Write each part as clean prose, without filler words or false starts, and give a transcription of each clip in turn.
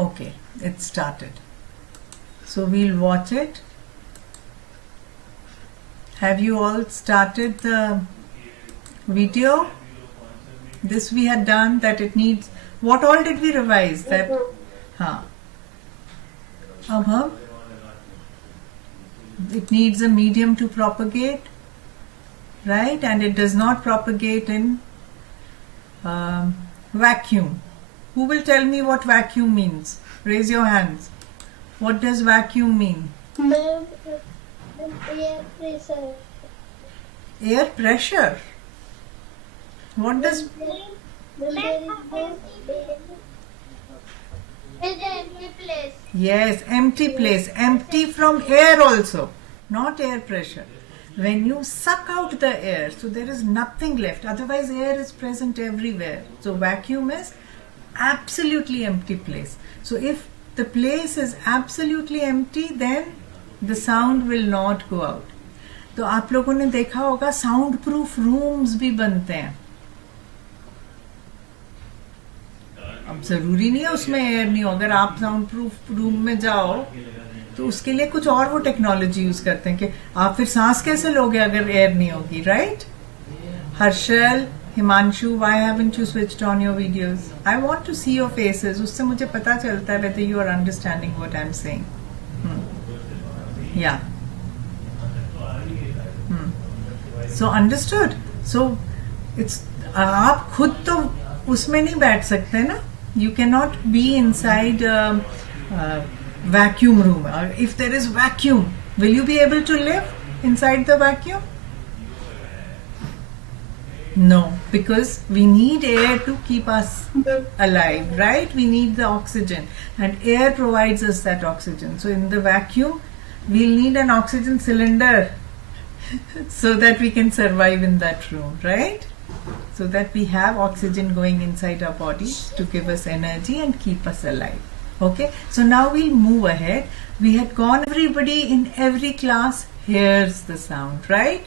Okay, it started. So we'll watch it. Have you all started the video? This we had done, that it needs, what all did we revise? That, हाँ, अब हम, it needs a medium to propagate, right? And it does not propagate in vacuum. Who will tell me what vacuum means? Raise your hands. What does vacuum mean? Air pressure. Air pressure. What does... Empty place. Yes, empty place. Empty from air also, not air pressure. When you suck out the air, so there is nothing left. Otherwise, air is present everywhere. So vacuum is absolutely empty place. So if the place is absolutely empty, then the sound will not go out. तो आप लोगों ने देखा होगा sound proof rooms भी बनते हैं. अब जरूरी नहीं है उसमें एयर नहीं हो. अगर आप साउंड प्रूफ रूम में जाओ तो उसके लिए कुछ और वो टेक्नोलॉजी यूज करते हैं कि आप फिर सांस कैसे लोगे अगर एयर नहीं होगी, right? Harshal, Himanshu, why haven't you switched on your videos? I want to see your faces. उससे मुझे पता चलता है whether you are understanding what I'm saying. Yeah. So understood. So it's आप खुद तो उसमें नहीं बैठ सकते ना. You cannot be inside a vacuum room. If there is vacuum, will you be able to live inside the vacuum? No, because we need air to keep us alive, right? We need the oxygen, and air provides us that oxygen. So in the vacuum, we'll need an oxygen cylinder so that we can survive in that room, right? So that we have oxygen going inside our bodies to give us energy and keep us alive. Okay, so now we'll move ahead. We had gone, everybody in every class hears the sound, right?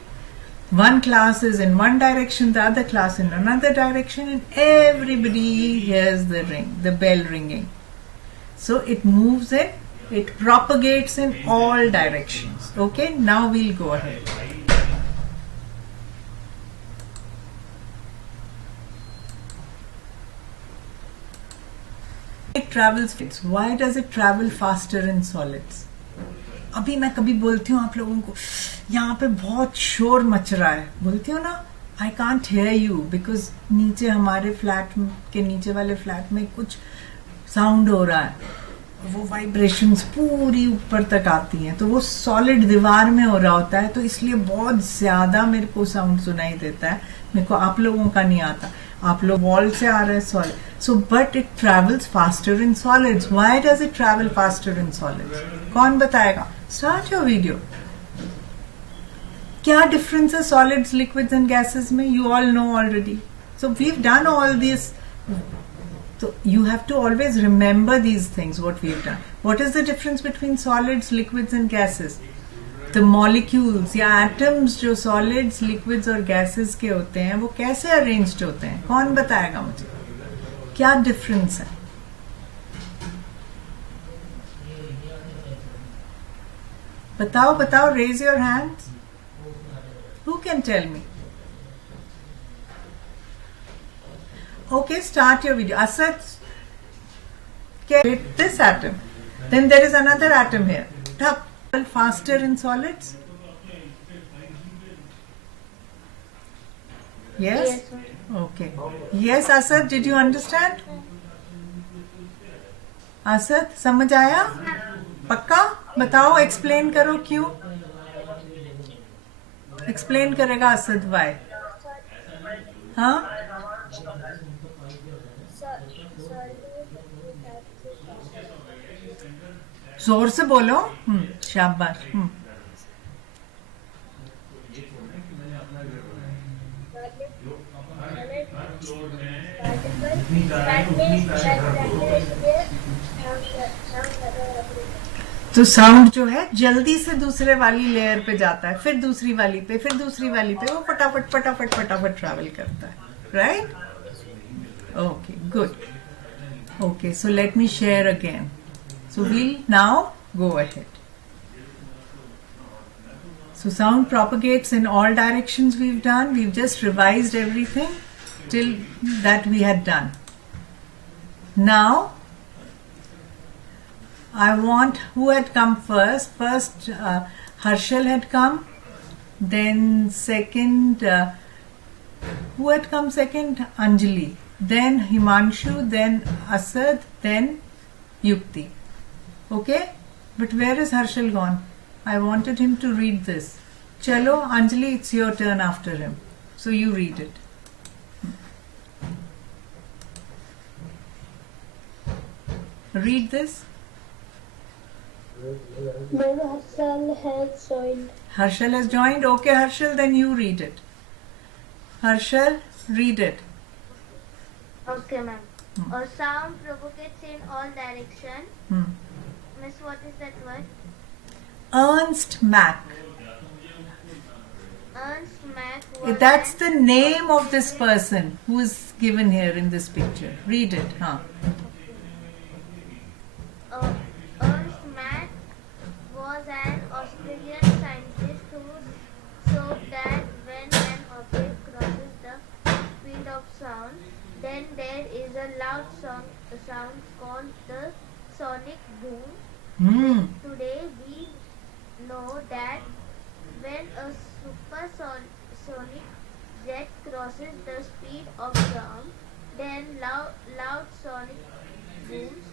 One class is in one direction, the other class in another direction, and everybody hears the ring, the bell ringing. So it moves in, it propagates in all directions. Okay, now we'll go ahead. It travels. Why does it travel faster in solids? अभी मैं कभी बोलती हूँ आप लोगों को यहाँ पे बहुत शोर मच रहा है, बोलती हूँ ना, I can't hear you because नीचे हमारे फ्लैट के नीचे वाले फ्लैट में कुछ साउंड हो रहा है, वो वाइब्रेशंस पूरी ऊपर तक आती हैं, तो वो सॉलिड दीवार में हो रहा होता है, तो इसलिए बहुत ज्यादा मेरे को साउंड सुनाई देता है. मेरे को आप लोगों का नहीं आता, आप लोग वॉल से आ रहे हैं solid. So but it travels faster in solids. Why does it travel faster in solids? कौन बताएगा? Start your video. क्या डिफरेंस है सॉलिड्स, लिक्विड्स एंड गैसेस में? You all know already. So we have done all this. So you have to always remember these things, what we have done. What is the difference between solids, liquids and gases? The molecules या atoms जो solids, liquids और gases के होते हैं, वो कैसे arranged होते हैं? कौन बताएगा मुझे? क्या difference है? बताओ बताओ, raise your hands. Who can tell me? Okay, start your video. Asad, get this atom. Then there is another atom here. Travel faster in solids? Yes? Yes, sir. Okay. Yes, Asad, did you understand? Asad, समझ आया? पक्का? बताओ, explain करो क्यों? Explain करेगा Asad why? हाँ? जोर से बोलो. शाबाश. तो साउंड जो है जल्दी से दूसरे वाली लेयर पे जाता है, फिर दूसरी वाली पे, फिर दूसरी वाली पे, वो फटाफट फटाफट फटाफट ट्रैवल करता है, right? Okay, good. Okay, so let me share again. So we'll now go ahead. So sound propagates in all directions we've done. We've just revised everything till that we had done. Now, I want, who had come first? First, Harshal had come. Then second, who had come second? Anjali. Then Himanshu, then Asad, then Yukti. Okay? But where is Harshal gone? I wanted him to read this. Chalo, Anjali, it's your turn after him. So you read it. Read this. Maybe Hassan has joined. Harshal has joined. Okay, Harshal, then you read it. Harshal, read it. Okay, ma'am. A sound propagates in all directions. Miss, what is that word? Ernst Mach. Ernst Mach was That's the name of this person who is given here in this picture. Read it. Ernst Mach was an Australian scientist who showed that when an object crosses the speed of sound, then there is a loud sound called the sonic boom. Today we know that when a supersonic jet crosses the speed of sound, then loud sonic booms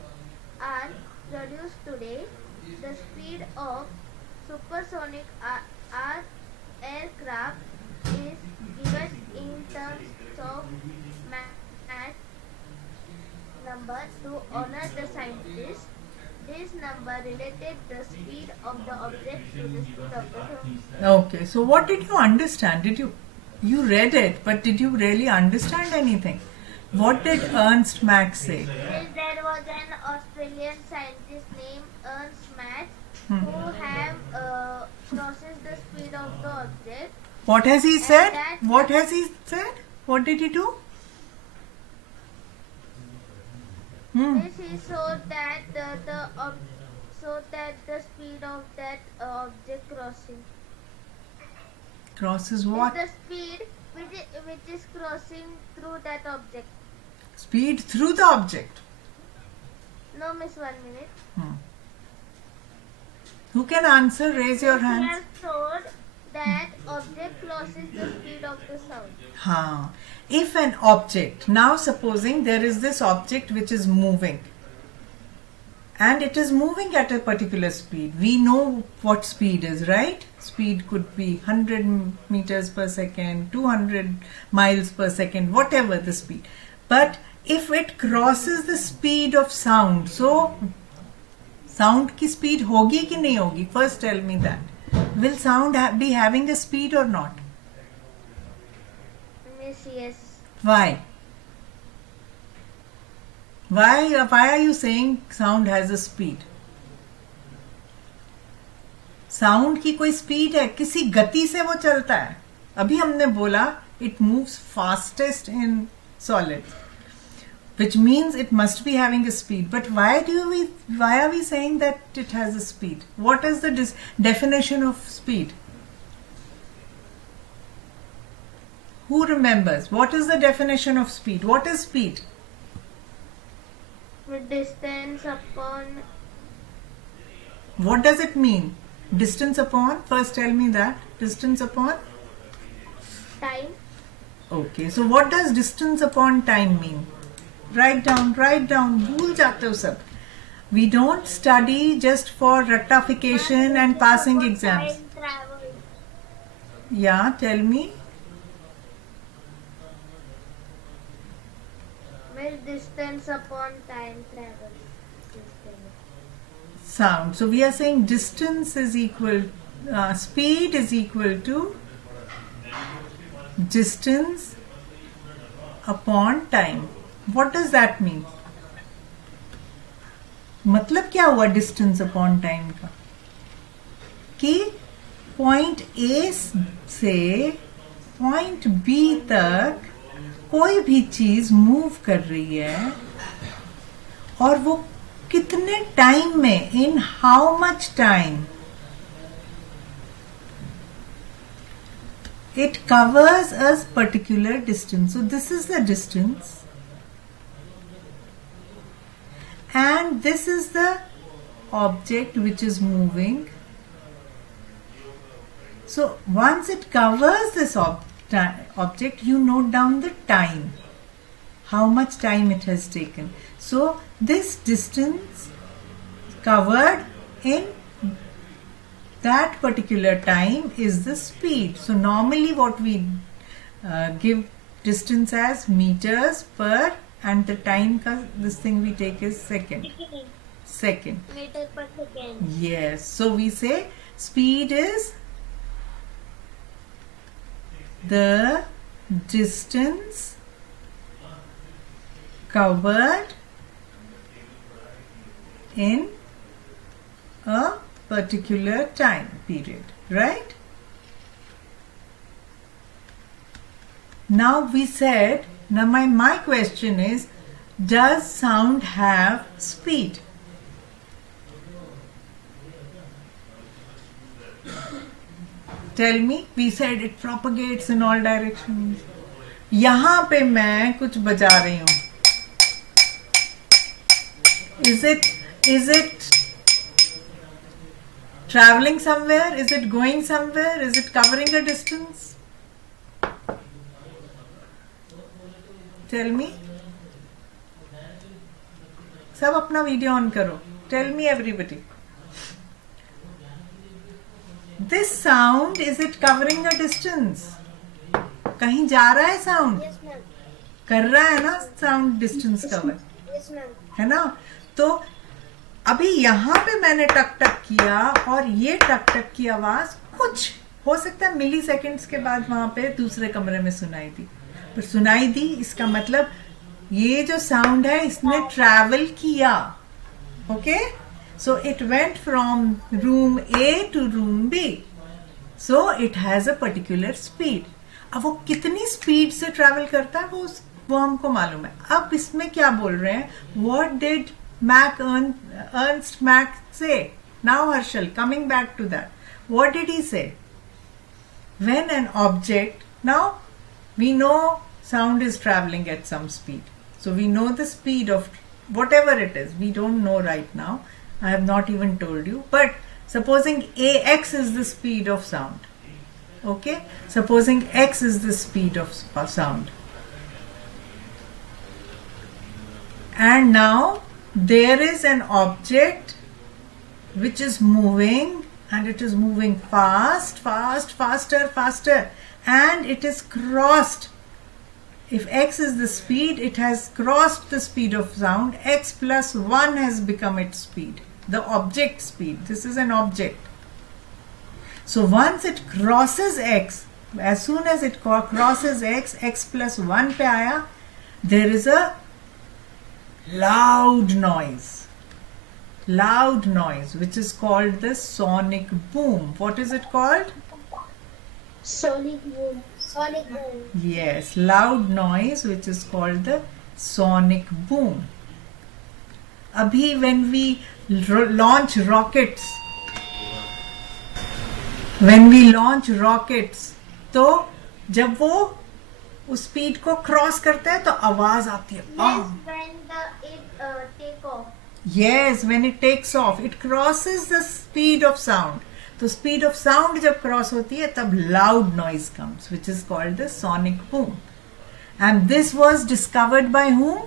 are produced today. The speed of supersonic aircraft is given in terms of Mach number to honor the scientist. This number related the speed of the object to the speed of the sound. Okay, so what did you understand? You read it, but did you really understand anything? What did Ernst Mach say? There was an Australian scientist named Ernst Mach who have crosses the speed of the object. What has he said? What has he said? What did he do? This he showed that the speed of that object crossing. Crosses what? Is the speed which is crossing through that object. Speed through the object. No, miss, 1 minute. Who can answer? Raise your He hands. has showed that object crosses the speed of the sound. If an object, now supposing there is this object which is moving and it is moving at a particular speed. We know what speed is, right? Speed could be 100 meters per second, 200 miles per second, whatever the speed. But if it crosses the speed of sound, so sound ki speed hogi ki nahi hogi? First tell me that. Will sound be having a speed or not? Miss, yes. Why? Why are you saying sound has a speed? Sound की कोई speed है, किसी गति से वो चलता है. अभी हमने बोला it moves fastest in solids, which means it must be having a speed. But why are we saying that it has a speed? What is the definition of speed? Who remembers? What is the definition of speed? What is speed? Distance upon. What does it mean? Distance upon? First tell me that. Distance upon? Time. Okay, so what does distance upon time mean? Write down. भूल जाते हो सब. We don't study just for rectification and passing exams. Time travel. Yeah, tell me. With distance upon time travel. Sound. So we are saying distance is equal, speed is equal to distance upon time. What does that mean? मतलब क्या हुआ distance upon time का? कि point A से point B तक कोई भी चीज मूव कर रही है और वो कितने टाइम में, in how much time it covers a particular distance. So this is the distance and this is the object which is moving. So once it covers this object, you note down the time, how much time it has taken. So this distance covered in that particular time is the speed. So normally what we give distance as meters per, and the time this thing we take is second. Meter per second. Yes. So we say speed is the distance covered in a particular time period, right? Now we said, now my question is, does sound have speed? Tell me. We said it propagates in all directions. यहाँ पे मैं कुछ बजा रही हूँ. Is it traveling somewhere? Is it going somewhere? Is it covering a distance? Tell me. सब अपना video on करो. Tell me everybody. This sound, is it covering a distance? कहीं जा रहा है sound? Yes, ma'am. कर रहा है ना sound distance cover? Yes, ma'am. है ना? तो अभी यहाँ पे मैंने टक टक किया और ये टक टक की आवाज कुछ हो सकता है मिली सेकेंड्स के बाद वहां पे दूसरे कमरे में सुनाई दी, पर सुनाई दी इसका मतलब ये जो साउंड है इसने ट्रैवल किया. Okay, so it went from room A to room B, so it has a particular speed. अब वो कितनी स्पीड से ट्रैवल करता है वो हमको मालूम है. अब इसमें क्या बोल रहे हैं, what did Ernst Mach say? Now Harshal, coming back to that, what did he say? When an object, now we know sound is traveling at some speed, so we know the speed of whatever it is. We don't know right now, I have not even told you, but supposing AX is the speed of sound. Okay, supposing X is the speed of sound, and now there is an object which is moving, and it is moving faster, and it is crossed. If X is the speed, it has crossed the speed of sound. X plus 1 has become its speed, the object speed. This is an object. So once it crosses X, as soon as it crosses X, X plus 1 पे आया, there is a loud noise which is called the sonic boom. What is it called? Sonic boom. Yes, loud noise which is called the sonic boom. Abhi when we launch rockets, तो जब वो उस speed को cross करता है तो आवाज आती है. Yes, when it takes off, it crosses the speed of sound. तो speed of sound जब क्रॉस होती है तब loud noise comes, which is called the sonic boom. And this was discovered by whom?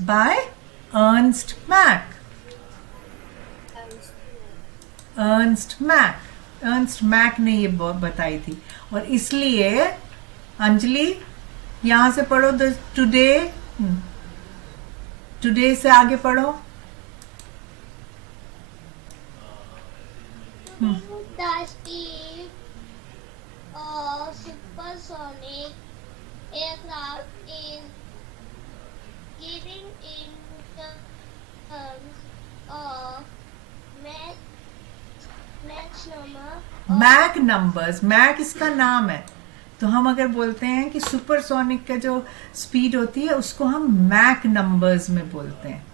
By Ernst Mach. Ernst Mach ने ये बताई थी. और इसलिए अंजलि यहां से पढ़ो, टुडे से आगे पढ़ो. The speed of supersonic aircraft is given in terms of Mach number. Mach numbers. Mach इसका नाम है. तो हम अगर बोलते हैं कि सुपरसोनिक का जो स्पीड होती है उसको हम मैक नंबर्स में बोलते हैं.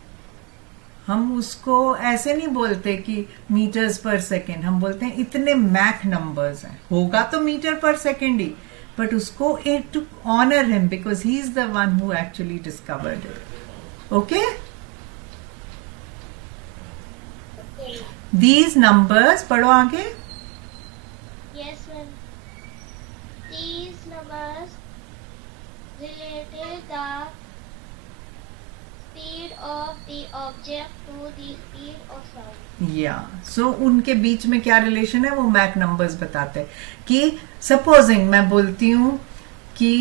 हम उसको ऐसे नहीं बोलते कि मीटर्स पर सेकेंड, हम बोलते हैं इतने मैक नंबर्स हैं. होगा तो मीटर पर सेकेंड ही, बट उसको to honour him because he is the one who actually discovered it. Okay, these numbers पढ़ो आगे. Yes, ma'am. These numbers related the speed of the object to the speed of sound. या सो उनके बीच में क्या relation है वो Mac numbers बताते हैं. कि सपोजिंग मैं बोलती हूँ कि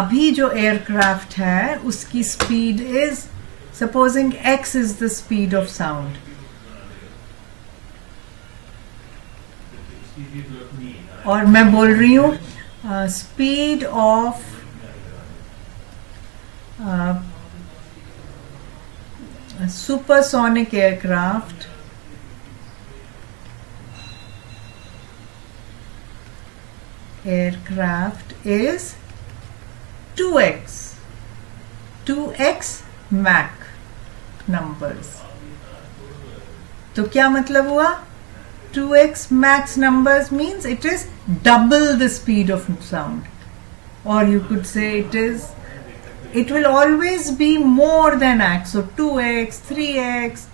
अभी जो एयरक्राफ्ट है उसकी speed is supposing x is the speed of sound. और मैं बोल रही हूँ speed of supersonic aircraft is 2x Mach numbers. तो क्या मतलब हुआ? 2x Mach numbers means it is double the speed of sound, or you could say it will always be more than x. So 2x, 3x,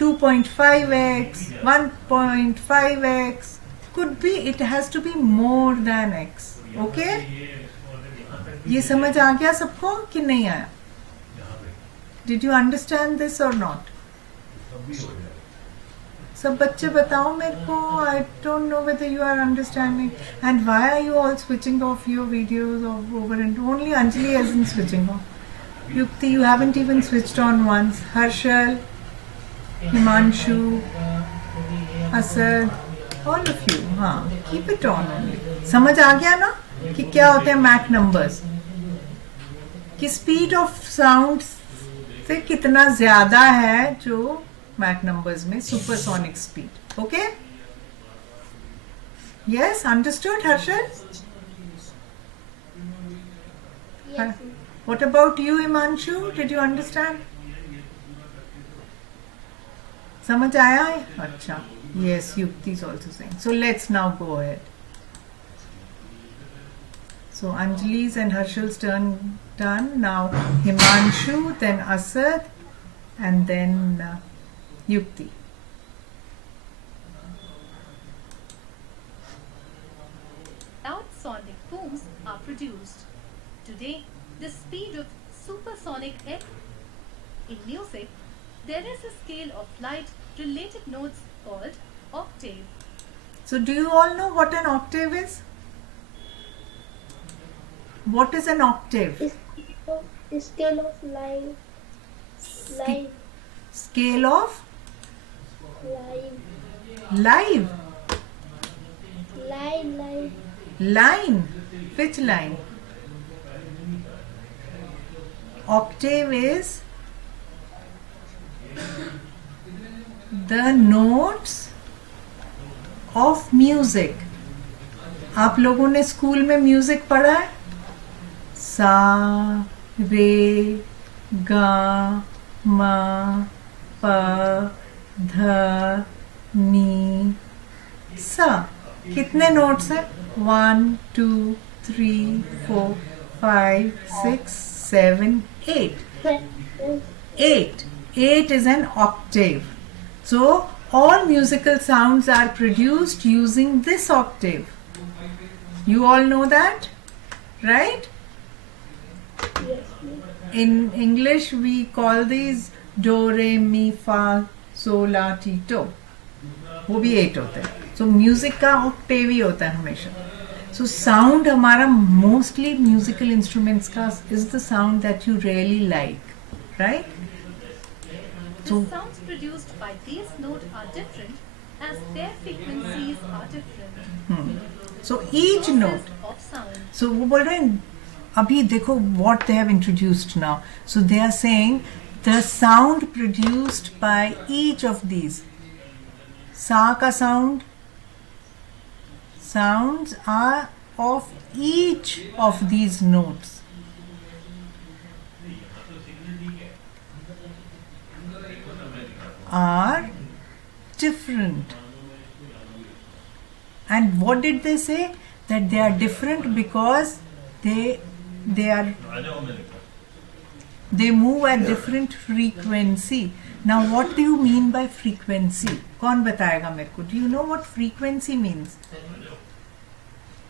2.5x, 1.5x could be, it has to be more than x. Okay? ये समझ आ गया सबको कि नहीं आया? Did you understand this or not? सब बच्चे बताओ मेरे को. I don't know whether you are understanding. And why are you all switching off your videos over and only Anjali isn't switching off. Yukti, you haven't even switched on once. Harshal, Himanshu, Asad, all of you. हाँ, keep it on only. समझ आ गया ना कि क्या होते हैं Mac numbers? कि speed of sound से कितना ज्यादा है जो मैक नंबर्स में supersonic speed. Okay, yes, understood Harshal? Yes. What about you, Himanshu? Did you understand? समझ आया है? अच्छा. Yes, Yukti is also saying. So let's now go ahead. So Anjali's and Harshal's turn done. Now Himanshu, then Asad, and then Yukti. Loud sonic booms are produced. Today, the speed of supersonic air. In music, there is a scale of light-related notes called octave. So do you all know what an octave is? What is an octave? Scale of line. Line. Scale of Line. live. Line. Line. Line. Which line? Octave is the notes of music. आप लोगों ने school में music पढ़ा है? सा, रे, गा, मा, प, ध, नी, सा. कितने नोट्स हैं? 1, 2, 3, 4, 5, 6, 7, 8. 8. 8 is an octave. So all musical sounds are produced using this octave. You all know that, right? Yes. In English we call these do, re, mi, fa, sol, la, ti, do. वो भी 8 होते हैं. So music का octave ही होता है हमेशा. So sound हमारा mostly musical instruments का is the sound that you really like, right? The sounds produced by these notes are different as their frequencies are different. So each note. Of sound. So वो बोल रहे हैं अभी देखो what they have introduced now. So they are saying the sound produced by each of these. सा का sounds are of each of these notes are different. And what did they say? That they are different because they move at different frequency. Now what do you mean by frequency? कौन बताएगा मेरे को? Do you know what frequency means?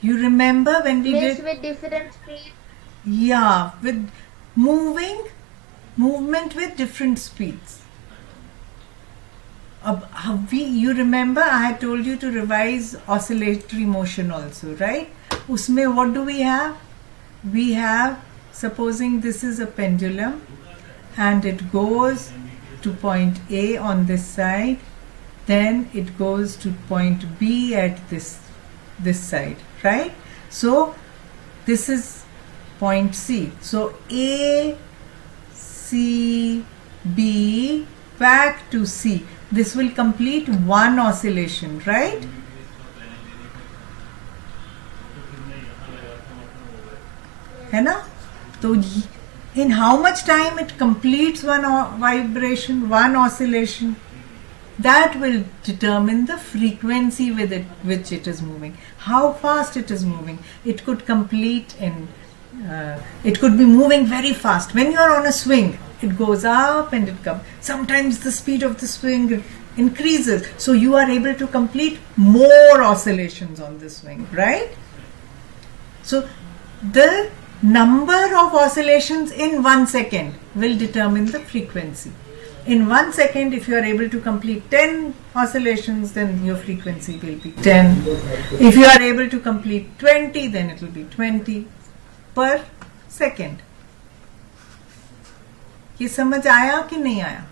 You remember when we Means did? with different speed. Yeah, with movement with different speeds. You remember I had told you to revise oscillatory motion also, right? Usme what do we have? We have, supposing this is a pendulum and it goes to point A on this side, then it goes to point B at this side, right? So this is point C. So A, C, B, back to C. This will complete one oscillation, right? है ना? तो in how much time it completes one vibration, one oscillation? That will determine the frequency with which it is moving, how fast it is moving. It could complete in, it could be moving very fast. When you are on a swing, it goes up and it comes. Sometimes the speed of the swing increases, so you are able to complete more oscillations on the swing, right? So the number of oscillations in 1 second will determine the frequency. In 1 second, if you are able to complete 10 oscillations, then your frequency will be 10. If you are able to complete 20, then it will be 20 per second. ये समझ आया कि नहीं आया?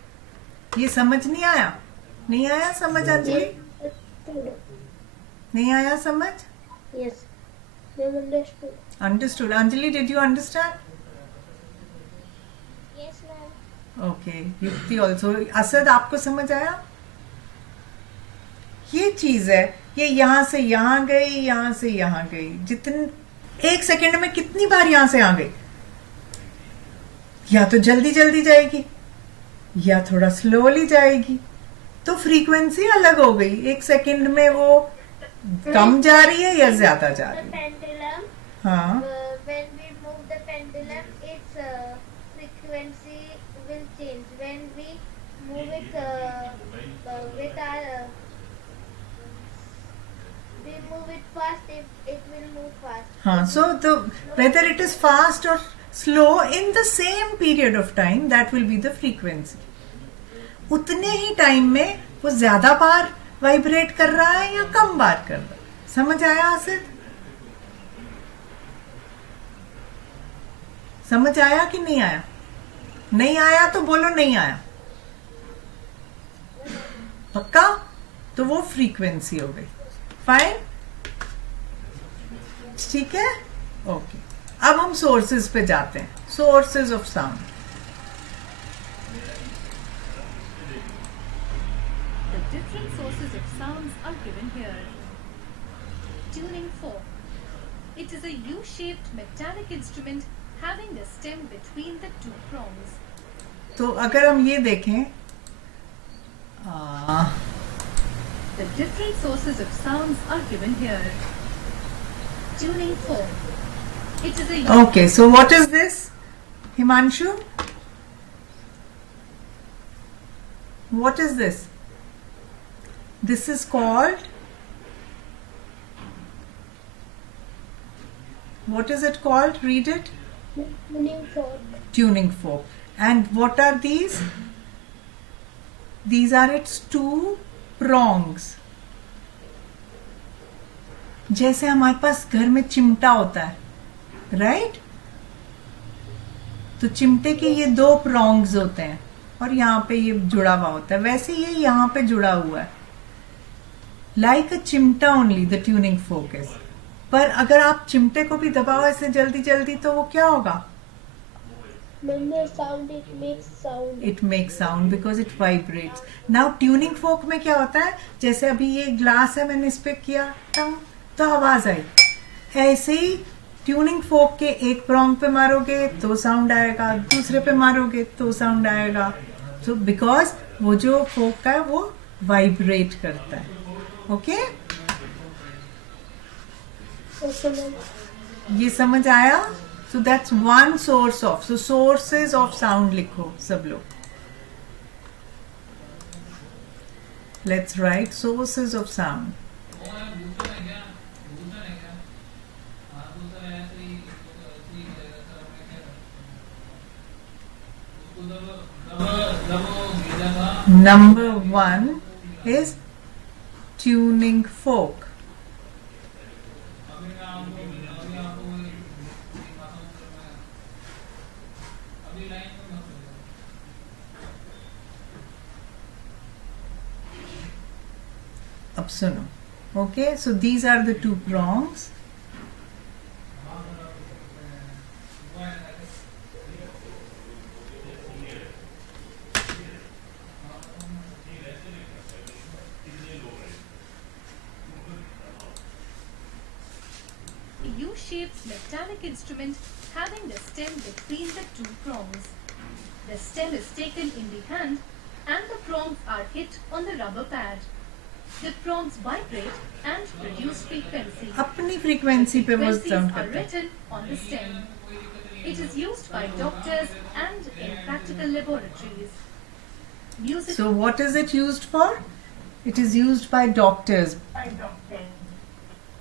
ये समझ नहीं आया? नहीं आया समझ अंजलि? नहीं आया समझ? Yes, we understood. Understood. Anjali, did you understand? Yes, ma'am. Okay. Yukti also. Asad आपको समझ आया? ये चीज है, ये यहाँ से यहाँ गई, यहाँ से यहाँ गई. जितने 1 सेकेंड में कितनी बार यहाँ से आ गई? या तो जल्दी जल्दी जाएगी या थोड़ा स्लोली जाएगी, तो फ्रीक्वेंसी अलग हो गई. 1 सेकेंड में वो कम जा रही है या ज्यादा जा The रही है? pendulum. हाँ. When we move the pendulum, its frequency will change. When we move it with our we move it fast, it will move fast. हाँ. So whether it is fast or slow in the same period of time, that will be the frequency. उतने ही time में वो ज्यादा बार vibrate कर रहा है या कम बार कर रहा है? समझ आया आसिद? समझ आया कि नहीं आया? नहीं आया तो बोलो नहीं आया. पक्का? तो वो फ्रीक्वेंसी हो गई. फाइन? ठीक है? ओके. अब हम सोर्सेज पे जाते हैं. Sources of sound. The different sources of sounds are given here. Tuning fork. It is a U-shaped metallic instrument having a stem between the two prongs. तो अगर हम ये देखें, The different sources of sounds are given here. Tuning fork. It is a okay, so what is this, Himanshu? What is this? This is called, what is it called? Read it. Tuning fork. Tuning fork. And what are these? These are its two prongs. जैसे हमारे पास घर में चिमटा होता है, right? तो चिमटे के ये 2 प्रोंग्स होते हैं और यहाँ पे ये जुड़ा हुआ होता है. वैसे ये यहाँ पे जुड़ा हुआ है. लाइक अ चिमटा only the tuning folk is. पर अगर आप चिमटे को भी दबाओ ऐसे जल्दी जल्दी, तो वो क्या होगा? When the sound, it makes sound. It makes sound because it vibrates. Now tuning fork में क्या होता है? जैसे अभी ये ग्लास है, मैंने इस पे किया टंग, तो आवाज आई. ऐसे ही ट्यूनिंग फोक के एक प्रॉन्ग पे मारोगे तो साउंड आएगा, दूसरे पे मारोगे तो साउंड आएगा. सो बिकॉज वो जो फोक का है वो वाइब्रेट करता है. ओके ये समझ आया? So that's one source of. So sources of sound लिखो सब लोग. Let's write sources of sound. Number 1 is tuning fork. अब सुनो. Okay, so these are the two prongs. A U-shaped metallic instrument having the stem between the two prongs. The stem is taken in the hand and the prongs are hit on the rubber pad. The prongs vibrate and produce frequency. अपनी frequency पे वो Frequencies sound are करता है. written on the stem. It is used by doctors and in practical laboratories. Music So what is it used for? It is used by doctors.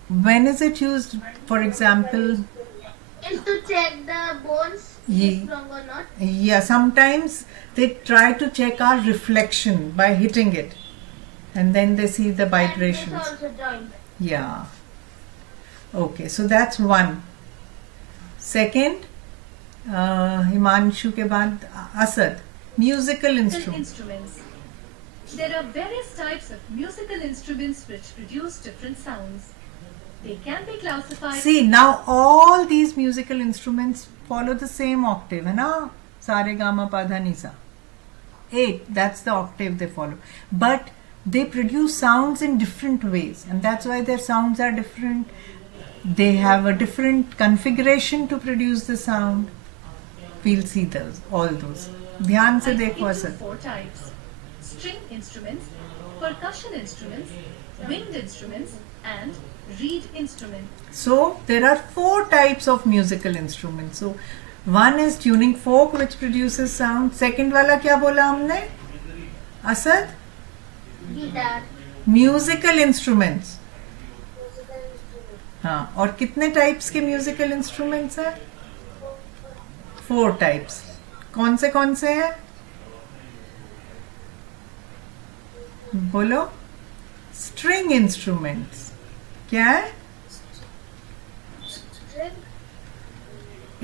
When is it used? For example, Is to check the bones Ye- is strong or not. yeah, sometimes they try to check our reflection by hitting it, and then they see the And this vibrations. also joint. Yeah. Okay, so that's one. Second, Himanshu के बाद Asad, musical instrument. instruments. There are various types of musical instruments which produce different sounds. They can be classified. See, now all these musical instruments follow the same octave, है ना? Sa re ga ma pa dha ni sa. 8, that's the octave they follow. But they produce sounds in different ways, and that's why their sounds are different. They have a different configuration to produce the sound. We'll see those, all those. ध्यान से देखो into Asad. 4 types: string instruments, percussion instruments, wind instruments, and reed instruments. So there are 4 types of musical instruments. So one is tuning fork, which produces sound. Second वाला क्या बोला हमने? Asad? Guitar. Musical instruments. हाँ, और कितने टाइप्स के musical instruments हैं? 4 types. कौन से हैं? बोलो. String instruments. क्या है?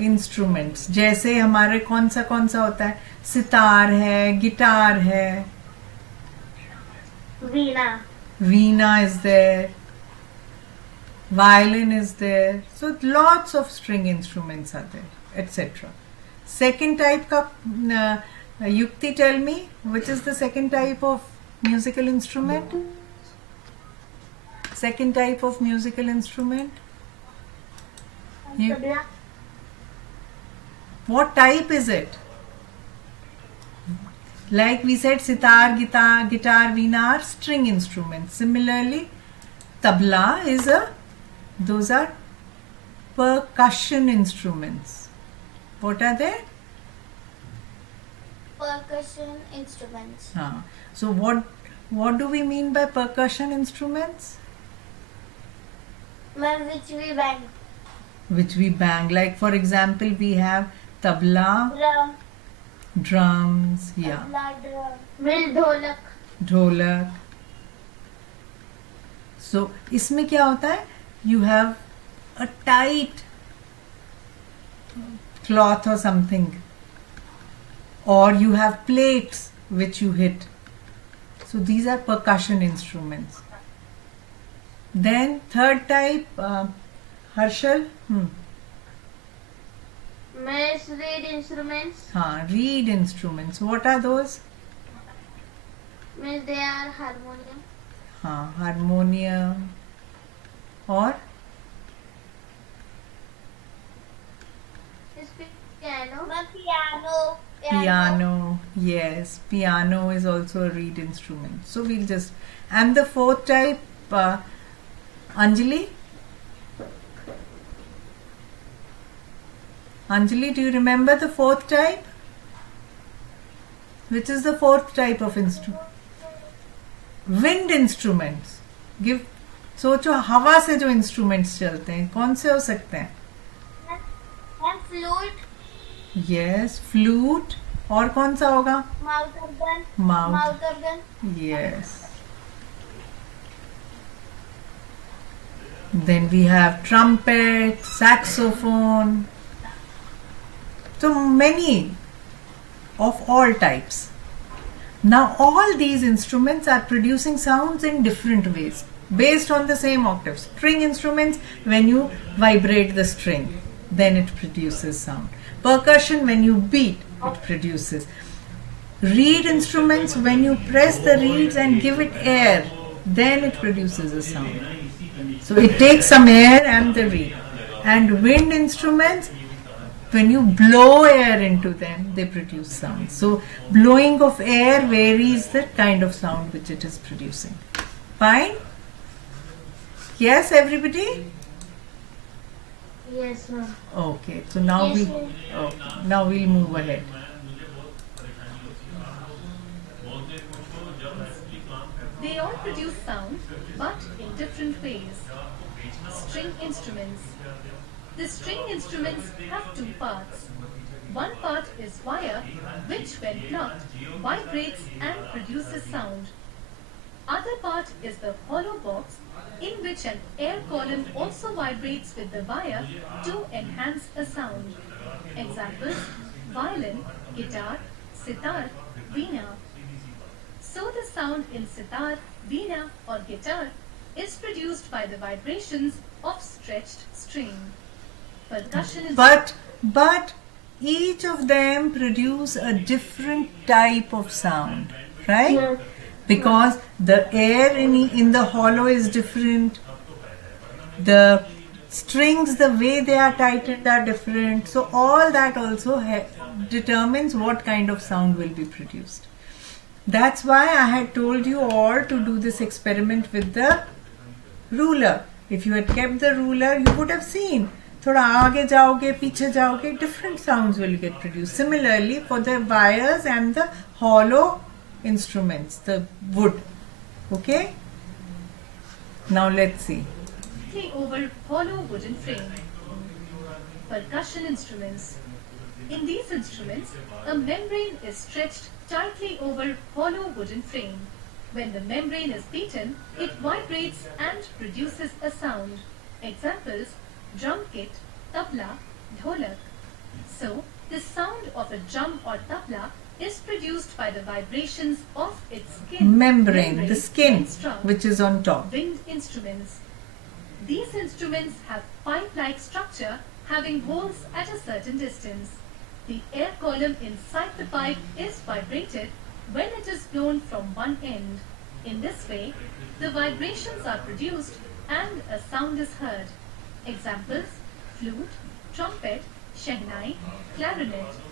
इंस्ट्रूमेंट्स. जैसे हमारे कौन सा होता है? सितार है, गिटार है, Veena. Veena is there, violin is there. So lots of string instruments are there, etc. Second type का Yukti, tell me, which is the second type of musical instrument? Second type of musical instrument? You- Tabla. What type is it? Like we said, sitar, guitar, veena are string instruments. Similarly, tabla those are percussion instruments. What are they? Percussion instruments. So what do we mean by percussion instruments? Which we bang. Which we bang. Like for example, we have tabla, Drum. drums, yeah, Tabla, drum. Will dholak. ढोलक. So इसमें क्या होता है? You have a tight cloth or something, or you have plates which you hit. So these are percussion instruments. Then third type, Harshal. Mesh reed instruments. Reed instruments. What are those? Means they are harmonium. Harmonium or Piano. Piano. Yes, piano is also a reed instrument. So we'll just, and the fourth type, Anjali? Anjali, do you remember the fourth type? Which is the fourth type of instrument? Wind instruments. Give, सोचो हवा से जो instruments चलते हैं कौन से हो सकते हैं? And flute. Yes, flute. और कौन सा होगा? Mouth organ. Mouth. organ. Yes. Then we have trumpet, saxophone. So many of all types. Now all these instruments are producing sounds in different ways based on the same octave. String instruments, when you vibrate the string, then it produces sound. Percussion, when you beat, it produces. Reed instruments, when you press the reeds and give it air, then it produces a sound. So it takes some air and the reed. And wind instruments, when you blow air into them, they produce sound. So blowing of air varies the kind of sound which it is producing. Fine? Yes, everybody? Yes, ma'am. Okay, so now Yes, now we'll move ahead. They all produce sound, but in different ways. String instruments. The string instruments have two parts. One part is wire, which when plucked, vibrates and produces sound. Other part is the hollow box, in which an air column also vibrates with the wire to enhance a sound. Examples: violin, guitar, sitar, veena. So the sound in sitar, veena or guitar is produced by the vibrations of stretched string. Percussion is But each of them produce a different type of sound, right? Yes. Because the air in the hollow is different. The strings, the way they are tightened are different. So all that also determines what kind of sound will be produced. That's why I had told you all to do this experiment with the ruler. If you had kept the ruler, you would have seen. थोड़ा आगे जाओगे पीछे जाओगे, different sounds will get produced. Similarly for the wires and the hollow instruments, the wood. Okay? Now let's see. over hollow wooden frame. Percussion instruments. In these instruments, a membrane is stretched tightly over hollow wooden frame. When the membrane is beaten, it vibrates and produces a sound. Examples: drum kit, tabla, dholak. So, the sound of a drum or tabla is produced by the vibrations of its skin. Membrane, the skin when strung. which is on top. Wind instruments. These instruments have pipe-like structure having holes at a certain distance. The air column inside the pipe is vibrated when it is blown from one end. In this way, the vibrations are produced and a sound is heard. Examples: flute, trumpet, shehnai, clarinet.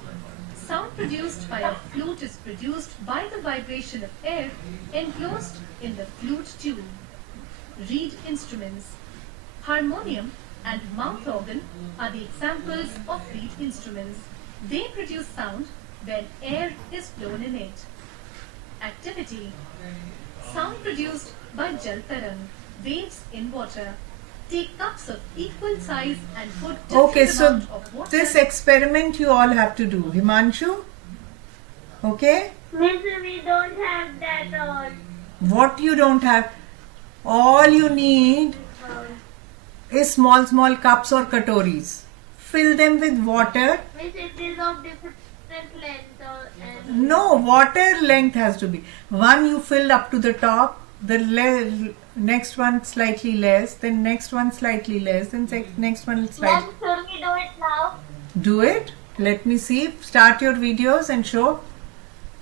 Sound produced by a flute is produced by the vibration of air enclosed in the flute tube. Reed instruments. Harmonium and mouth organ are the examples of reed instruments. They produce sound when air is blown in it. Activity. Sound produced by jal tarang, waves in water. Take cups of equal size and put different Okay, so amount of water. this experiment you all have to do. Himanshu? Okay? Miss, we don't have that all. What you don't have? All you need is small cups or katoris. Fill them with water. Miss, it is of different length and No, water length has to be. One you fill up to the top, the next one slightly less, then next one slightly less, then next one slightly. Mom, should we do it now? Do it. Let me see. Start your videos and show.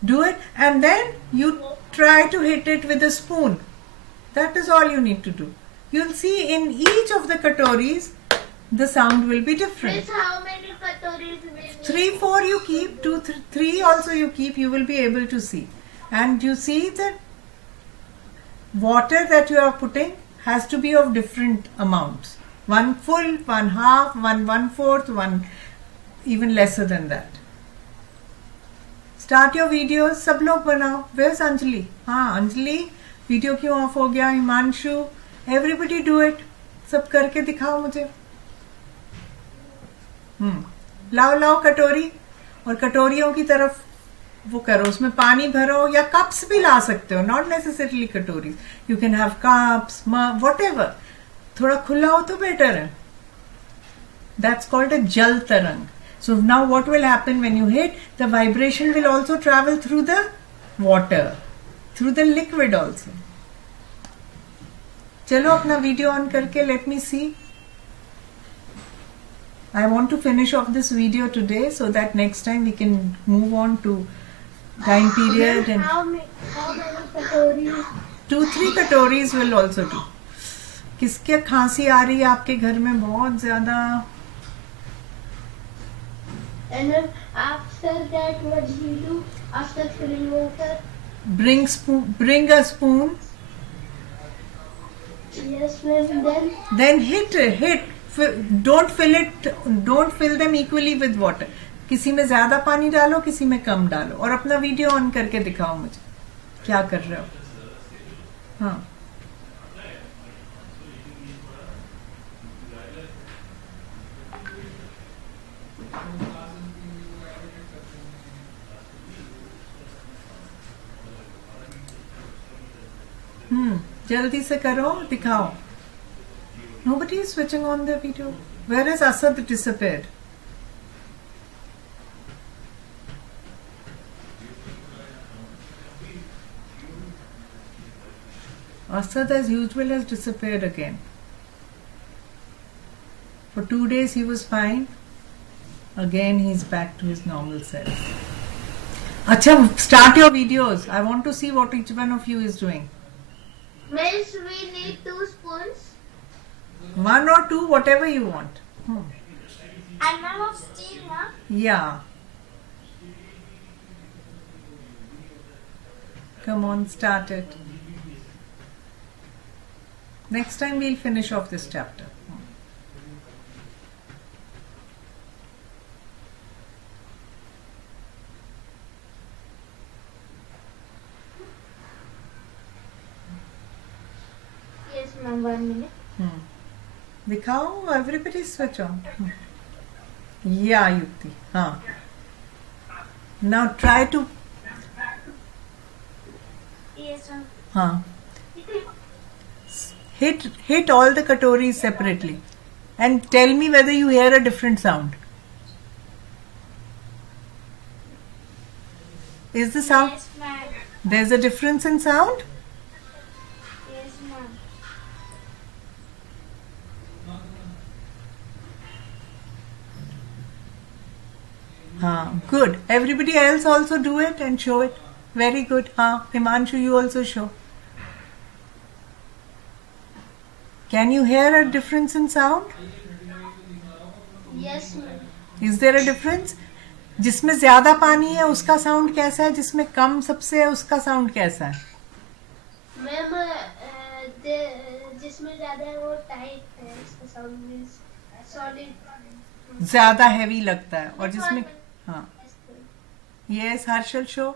Do it. And then you try to hit it with a spoon. That is all you need to do. You'll see in each of the katoris, the sound will be different. Miss, how many katoris we need? 3, 4 you keep, 2, 3 also you keep, you will be able to see. And you see the water that you are putting has to be of different amounts. One full, one half, one fourth, one even lesser than that. Start your videos, सब लोग बनाओ. Where's Anjali? हाँ Anjali, video क्यों of हो गया? Himanshu, everybody do it. सब करके दिखाओ मुझे. लाओ कटोरी, और कटोरियों की तरफ वो करो, उसमें पानी भरो, या कप्स भी ला सकते हो, नॉट नेसेसरली कटोरी. You can have cups, whatever. थोड़ा खुला हो तो बेटर है. दैट्स कॉल्ड अ जल तरंग. So now what will happen when you hit? The vibration will also travel through the water, through the liquid also. चलो अपना वीडियो ऑन करके let me see. I want to finish off this video today so that next time we can move on to time period. And how many katoris? 2, 3 katoris will also do. किसके खांसी आ रही है आपके घर में बहुत ज्यादा? And then after that, what do you do after filling water? Bring a spoon. Yes, ma'am. Then hit. Don't fill them equally with water. किसी में ज्यादा पानी डालो, किसी में कम डालो, और अपना वीडियो ऑन करके दिखाओ मुझे क्या कर रहे हो. हाँ, जल्दी से करो, दिखाओ. Nobody is switching on their video. Where is Asad disappeared? Asad as usual has disappeared again. For 2 days he was fine. Again he's back to his normal self. Acha, start your videos. I want to see what each one of you is doing. Miss, we need 2 spoons. 1 or 2, whatever you want. And now of steel, huh? Yeah. Come on, start it. Next time we'll finish off this chapter. Yes, ma'am. 1 minute. दिखाओ, everybody switch on. Yeah, Yukti. हाँ. Now try to. Yes, ma'am. हाँ. Hit all the katoris separately, and tell me whether you hear a different sound. Is the sound? Yes, ma'am. There's a difference in sound. Yes, ma'am. Good. Everybody else also do it and show it. Very good. Himanshu, you also show. Can you hear a difference in sound? Yes, ma'am. Is there a difference? जिसमें ज्यादा पानी है उसका sound कैसा है, जिसमें कम सबसे है उसका साउंड कैसा है? मैम, जिसमें ज्यादा है वो टाइट है, इसका साउंड सॉलिड ज्यादा हैवी लगता है, और जिसमें yes Harshal show.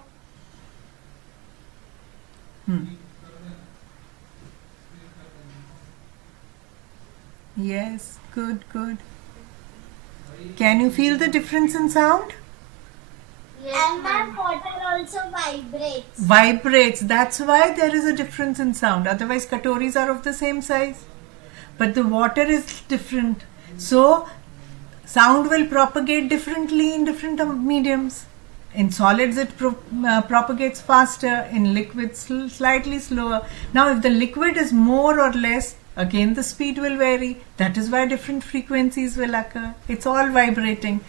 Yes, good. Can you feel the difference in sound? Yes, and my water also vibrates. Vibrates. That's why there is a difference in sound. Otherwise, katoris are of the same size. But the water is different. So, sound will propagate differently in different mediums. In solids, it propagates faster. In liquids, slightly slower. Now, if the liquid is more or less, again the speed will vary. That is why different frequencies will occur. It's all vibrating.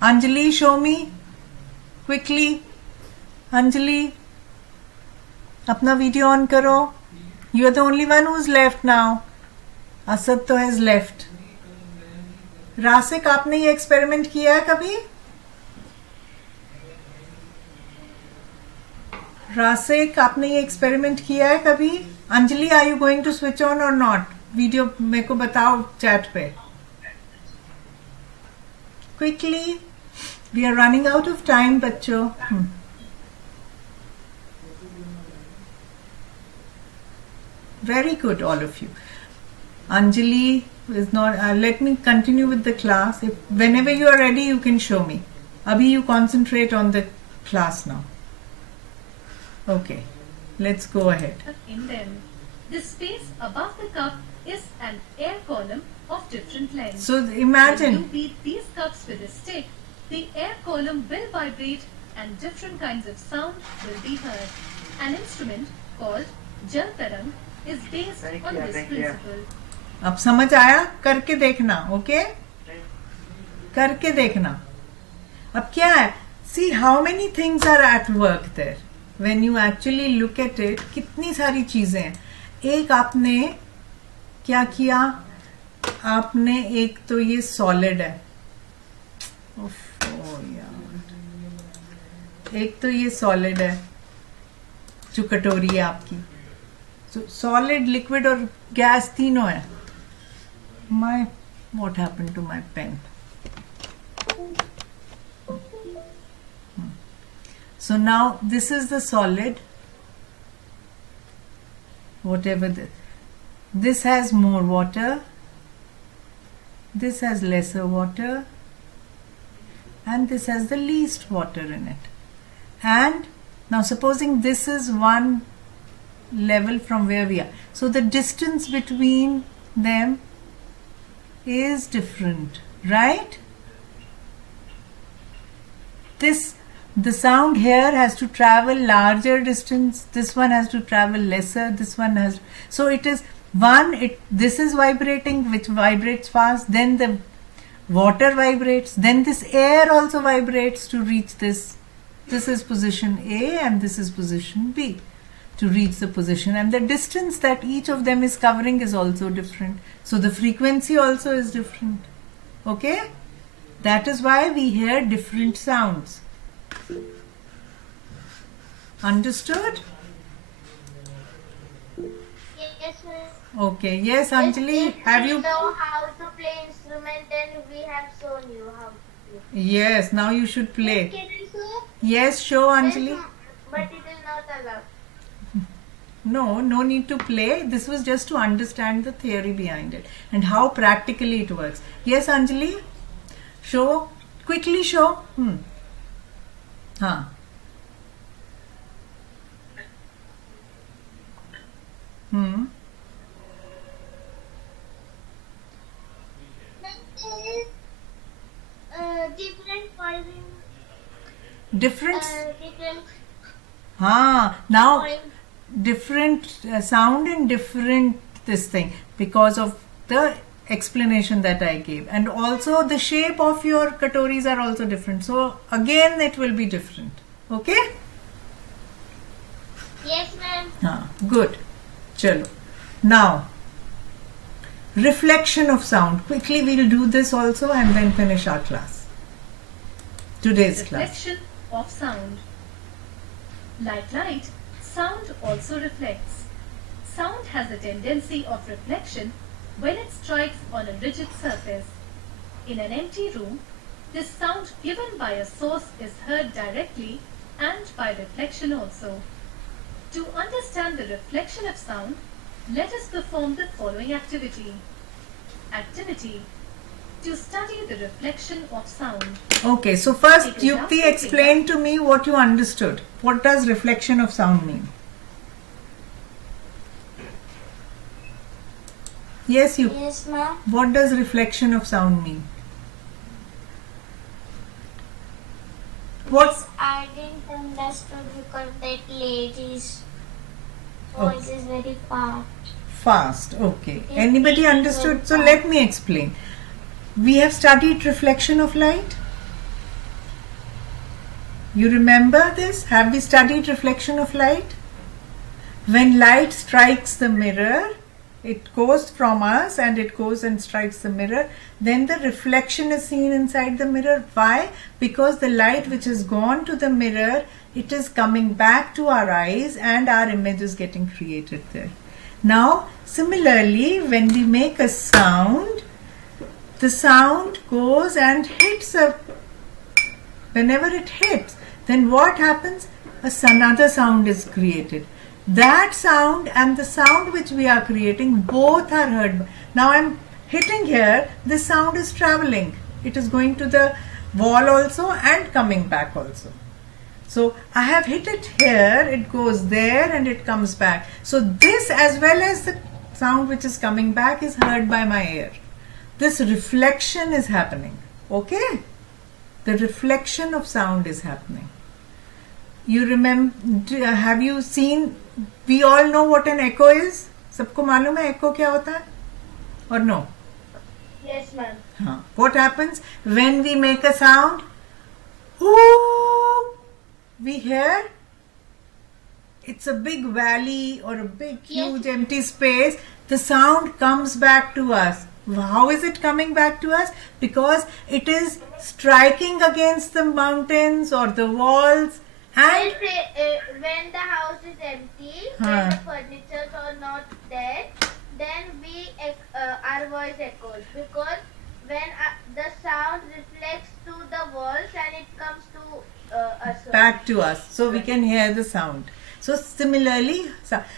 Anjali, show me quickly. Anjali, apna video on karo. You are the only one who's left now. Asad to has left. रासिक, आपने ये experiment किया है कभी? रासिक, आपने ये experiment किया है कभी? Anjali, are you going to switch on or not? Video मेरे को बताओ चैट पे quickly, we are running out of time बच्चों. Very good, all of you. Anjali is not. Let me continue with the class. Whenever you are ready, you can show me. Abhi, you concentrate on the class now. Okay, let's go ahead. In them, the space above the cup is an air column of different lengths. So When imagine. you beat these cups with a stick, the air column will vibrate and different kinds of sound will be heard. An instrument called Jal Tarang is based on this principle. अब समझ आया? करके देखना, okay? करके देखना. अब क्या है? See how many things are at work there. When you actually look at it, कितनी सारी चीजें हैं. एक आपने क्या किया? आपने एक तो ये सॉलिड है. यार. एक तो ये सॉलिड है जो कटोरी है आपकी. सॉलिड, लिक्विड और गैस तीनों है. What happened to my pen? So now this is the solid. Whatever this has more water. This has lesser water. And this has the least water in it. And now supposing this is one level from where we are. So the distance between them is different, right? The sound here has to travel larger distance. This one has to travel lesser. This one has. So it is one. This is vibrating, which vibrates fast. Then the water vibrates. Then this air also vibrates to reach this. This is position A and this is position B. To reach the position, and the distance that each of them is covering is also different. So the frequency also is different. Okay? That is why we hear different sounds. Understood? Yes, ma'am. Okay. Yes, Anjali, If have we you? know how to play instrument, then we have shown you how to play. Yes, now you should play. Can I show? Yes, show Anjali. But it is not allowed. No need to play. This was just to understand the theory behind it and how practically it works. Yes, Anjali? Show. Quickly show. Huh. Different poison. Different. Different Now point. different sound and different this thing because of the explanation that I gave, and also the shape of your katoris are also different, so again it will be different. Okay? Yes, ma'am. Good. Chalo. Now reflection of sound. Quickly we'll do this also and then finish our class. Today's class. Reflection of sound. Like light, sound also reflects. Sound has a tendency of reflection when it strikes on a rigid surface. In an empty room, the sound given by a source is heard directly and by reflection also. To understand the reflection of sound, let us perform the following activity. Activity: to study the reflection of sound. Okay, so first Take a Yukti, glass of explain to me what you understood. What does reflection of sound mean? Yes, you. Yes, ma'am. What does reflection of sound mean? What? I didn't understand because that lady's Okay. voice is very fast. Fast. Okay. Anybody understood? So let me explain. We have studied reflection of light. You remember this? Have we studied reflection of light? When light strikes the mirror, It goes from us and it goes and strikes the mirror. Then the reflection is seen inside the mirror. Why? Because the light which has gone to the mirror, it is coming back to our eyes and our image is getting created there. Now, similarly, when we make a sound, the sound goes and hits a... Whenever it hits, then what happens? Another sound is created. That sound and the sound which we are creating, both are heard. Now I'm hitting here, this sound is traveling. It is going to the wall also and coming back also. So I have hit it here, it goes there and it comes back. So this, as well as the sound which is coming back, is heard by my ear. This reflection is happening. Okay? The reflection of sound is happening. You remember, have you seen, we all know what an echo is? सबको मालूम है echo क्या होता है? Or no? Yes, ma'am. हाँ. What happens when we make a sound? Ooh, we hear it's a big valley or a big huge empty space. The sound comes back to us. How is it coming back to us? Because it is striking against the mountains or the walls. And When the house is empty, when the furniture are not there, then our voice echoes, because when the sound reflects to the walls and it comes to us. Back to us, so we can hear the sound. So similarly,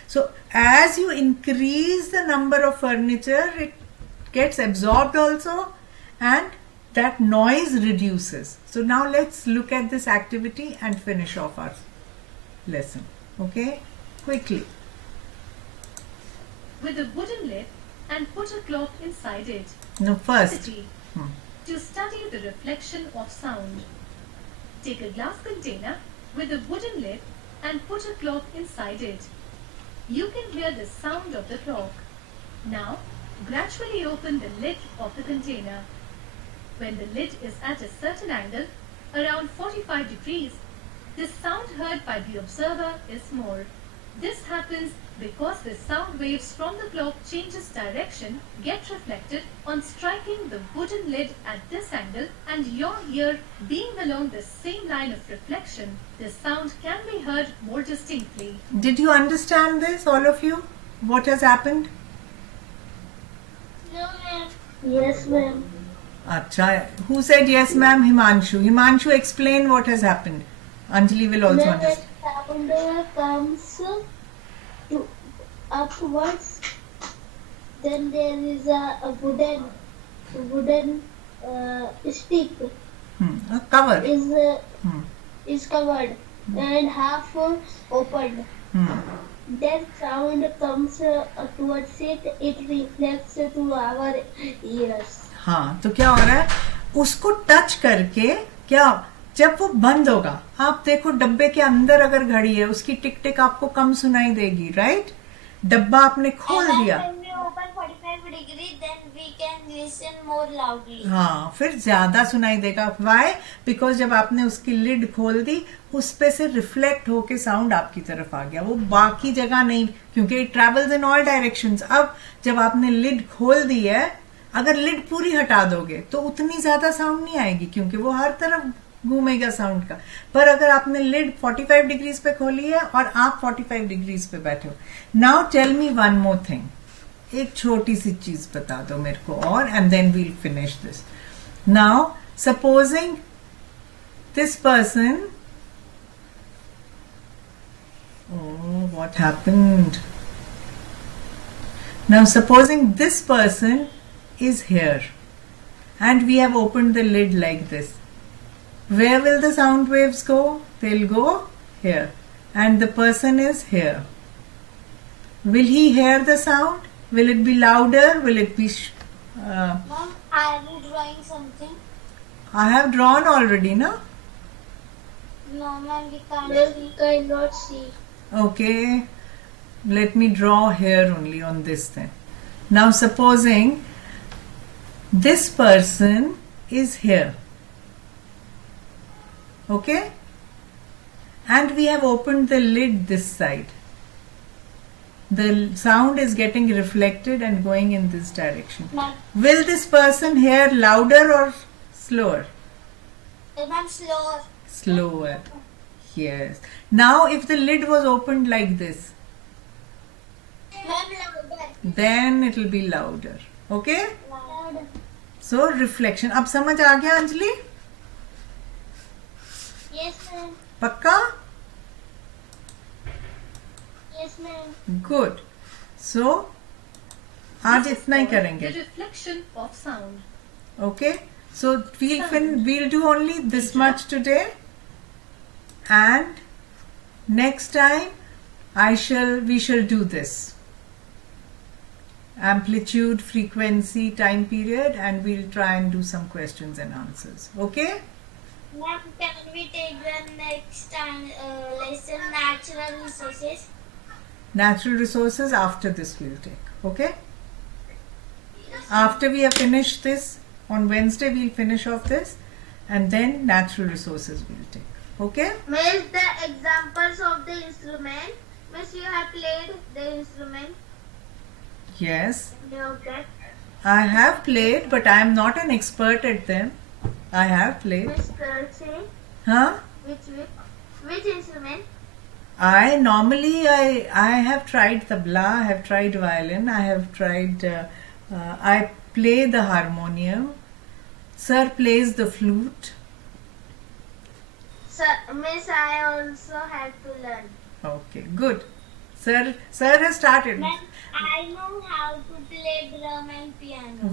so as you increase the number of furniture, it gets absorbed also, and that noise reduces. So now let's look at this activity and finish off our lesson. Okay, quickly. With a wooden lid and put a clock inside it. No, first. To study the reflection of sound. Take a glass container with a wooden lid and put a clock inside it. You can hear the sound of the clock. Now, gradually open the lid of the container. When the lid is at a certain angle, around 45 degrees, the sound heard by the observer is more. This happens because the sound waves from the clock changes direction, get reflected on striking the wooden lid at this angle, and your ear being along the same line of reflection, the sound can be heard more distinctly. Did you understand this, all of you? What has happened? No, ma'am. Yes, ma'am. Acha. Who said yes, ma'am? Himanshu. Himanshu, explain what has happened. Anjali will also understand. When the sound comes to upwards, then there is a wooden stick A cover. is covered and half opened. That sound comes towards it reflects to our ears. हाँ, तो क्या हो रहा है, उसको touch करके क्या, जब वो बंद होगा, आप देखो डब्बे के अंदर अगर घड़ी है, उसकी टिक टिक आपको कम सुनाई देगी, राइट? डब्बा आपने खोल दिया, हाँ, फिर ज्यादा सुनाई देगा. वाई? बिकॉज जब आपने उसकी लिड खोल दी, उस पे से रिफ्लेक्ट होके साउंड आपकी तरफ आ गया, वो बाकी जगह नहीं, क्योंकि it travels in all directions. अब जब आपने लिड खोल दी है, अगर लिड पूरी हटा दोगे तो उतनी ज्यादा साउंड नहीं आएगी, क्योंकि वो हर तरफ घूमेगा साउंड का. पर अगर आपने लिड 45 डिग्रीज पे खोली है और आप 45 डिग्रीज पे बैठे हो. Now tell me one more thing, एक छोटी सी चीज बता दो मेरे को और, and then we'll finish this. Now supposing this person, oh, what happened? Now supposing this person is here and we have opened the lid like this. Where will the sound waves go? They'll go here, and the person is here. Will he hear the sound? Will it be louder? Will it be Mom, are you drawing something? I have drawn already, no? No, ma'am, we cannot see. Okay, let me draw here only on this then. Now supposing this person is here, okay, and we have opened the lid this side. the sound is getting reflected and going in this direction. Ma'am, Will this person hear louder or slower? ma'am, slower. Slower. Yes. Now if the lid was opened like this, Ma'am, louder. then it will be louder. Okay? Louder. So reflection. अब समझ आ गया Anjali? Yes, ma'am. पक्का? Yes, ma'am. Good. So आज This is इतना ही called करेंगे. The reflection of sound. Okay? So we'll do only this much today, and next time we shall do this. Amplitude, frequency, time period, and we'll try and do some questions and answers. Okay? Ma'am, can we take the next time lesson natural resources? Natural resources after this we'll take. Okay? After we have finished this, on Wednesday we'll finish off this, and then natural resources we'll take. Okay? Miss, the examples of the instrument. Miss, you have played the instrument. Yes. Okay. I have played, but I am not an expert at them. I have played. Miss Percy, Huh? which instrument? I normally I have tried tabla, I have tried violin, I have tried I play the harmonium. Sir plays the flute. Sir, Miss, I also have to learn. Okay, good. Sir has started. Ma'am, I know how to play drum and piano.